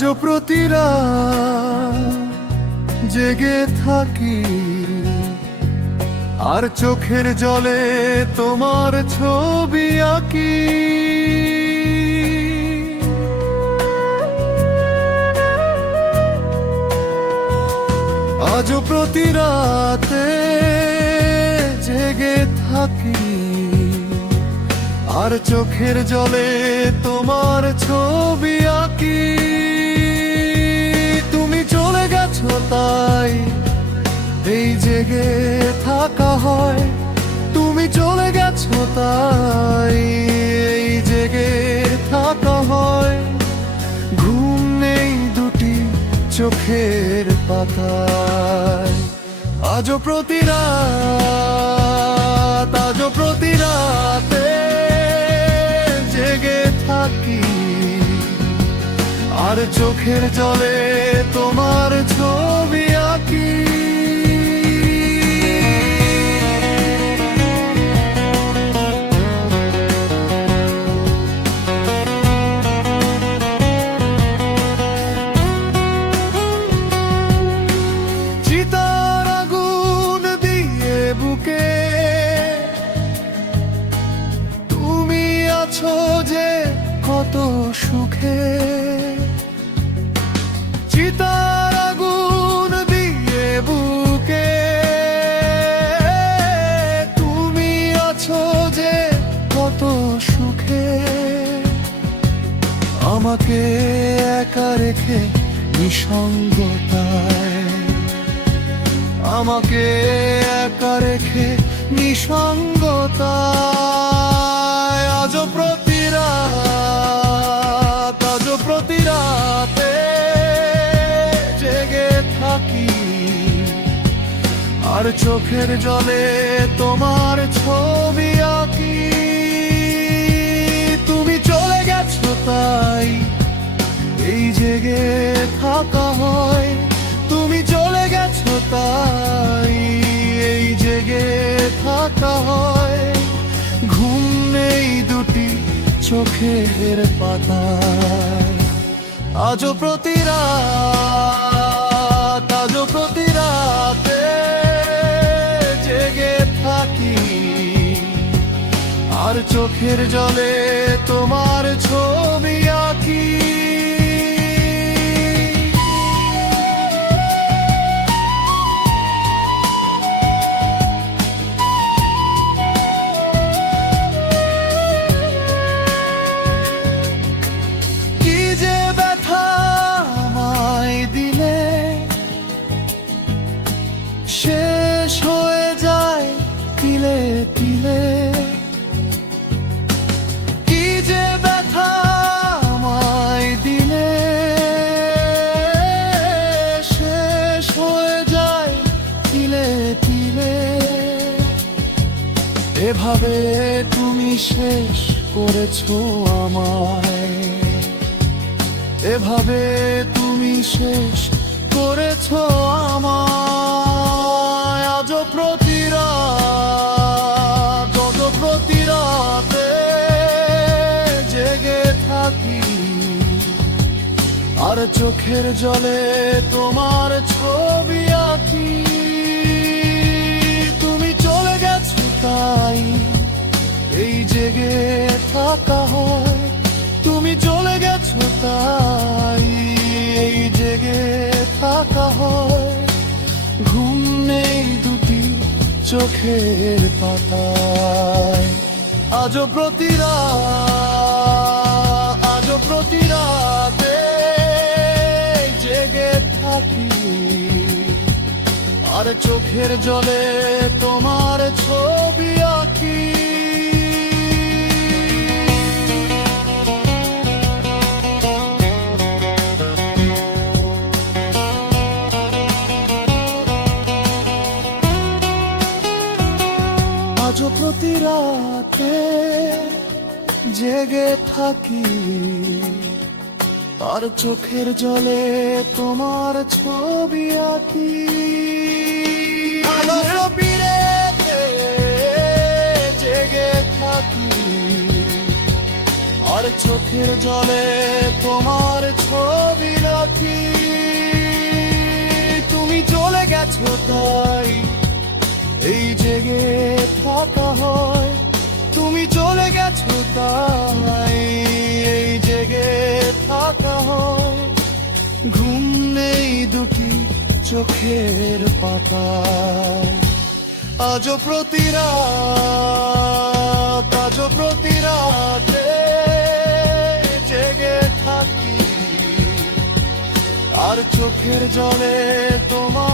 আজও প্রতি রাত জেগে থাকি, আর চোখের জলে তোমার ছবি আঁকি। আজও প্রতি রাতে জেগে থাকি, আর চোখের জলে তোমার ছবি আঁকি। তুমি চলে গেছো তাই এই জেগে থাকা হয়, তুমি চলে গেছো তাই এই জেগে থাকা হয়। ঘুম নেই দুটি চোখের পাতায়, আজও প্রতি রাত, আজও প্রতি রাতে জেগে থাকি, আর চোখের জলে তোমার ছবি আঁকি। চিতার আগুন দিয়ে বুকে তুমি আছো যে কত সুখে। চিতার আগুন দিয়ে বুকে তুমি আছো যে কত সুখে। আমাকে একা রেখে নিঃসঙ্গতায়, আমাকে একা রেখে নিঃসঙ্গতায়। আজও প্রতি রাত, আজও প্রতি রাতে জেগে থাকি, আর চোখের জলে তোমার ছবি আঁকি। তুমি চলে গেছো তাই এই জেগে থাকা হয়, তুমি চলে গেছো তাই এই জেগে থাকা হয়। ঘুম নেই দুটি চোখের পাতায়, আজও প্রতি রাত, আজও প্রতি রাতে জেগে থাকি, আর চোখের জলে তোমার ছবি আঁকি। শেষ হয়ে যায় তিলে তিলে, কি যে ব্যথা আমায় দিলে। শেষ হয়ে যায় তিলে তিলে, এভাবে তুমি শেষ করেছো আমায়, এভাবে তুমি শেষ করেছো আমায়। আজও প্রতি রাত, আজও প্রতি রাতে জেগে থাকি, আর চোখের জলে তোমার ছবি আঁকি। তুমি চলে গেছো তাই এই জেগে থাকা হয়, তুমি চলে গেছো তাই এই জেগে থাকা হয়। ঘুম নেই দুটি চোখের পাতায়, আজও প্রতি রাত, আজও প্রতি রাতে জেগে থাকি, আর চোখের জলে তোমার ছবি আঁকি। আজও প্রতি রাতে জেগে থাকি, আর চোখের জলে তোমার ছবি আঁকি। আলোর পিড়েতে জেগে থাকি, আর চোখের জলে তোমার ছবি রাখি। তুমি চলে গেছো তাই এই জেগে থাকা হয়। তুমি চলে গেছো তাই এই জেগে থাকা হয়। ঘুম নেই দুটি চোখের পাতায়। আজও প্রতি রাতে জেগে থাকি আর চোখের জলে তোমার